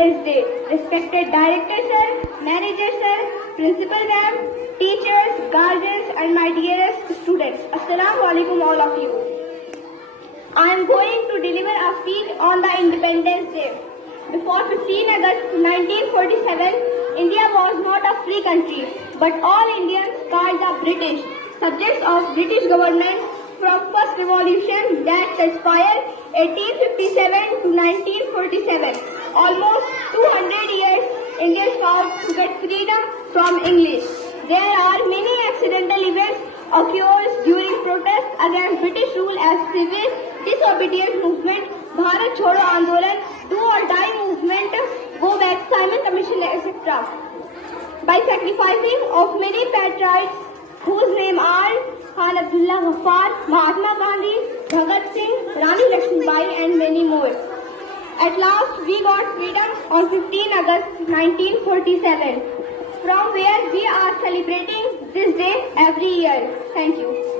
Day. Respected Director Sir, Manager Sir, Principal Ma'am, teachers, guardians and my dearest students. Assalamu alaikum all of you. I am going to deliver a speech on the Independence Day. Before 15 August 1947, India was not a free country, but all Indians called the British, subjects of British government from first revolution that transpired 1857 to 1947. Almost 200 years Indians fought to get freedom from English. There are many accidental events occurs during protests against British rule as civil disobedience movement, Bharat Chodo Andolan, Do or Die movement, Go Back, Simon Commission, etc. By sacrificing of many patriots whose name are Khan Abdullah Ghaffar, Mahatma Gandhi, Bhagat Singh, Rani Lakshmibai and many more. At last we got freedom on 15 August 1947, from where we are celebrating this day every year. Thank you.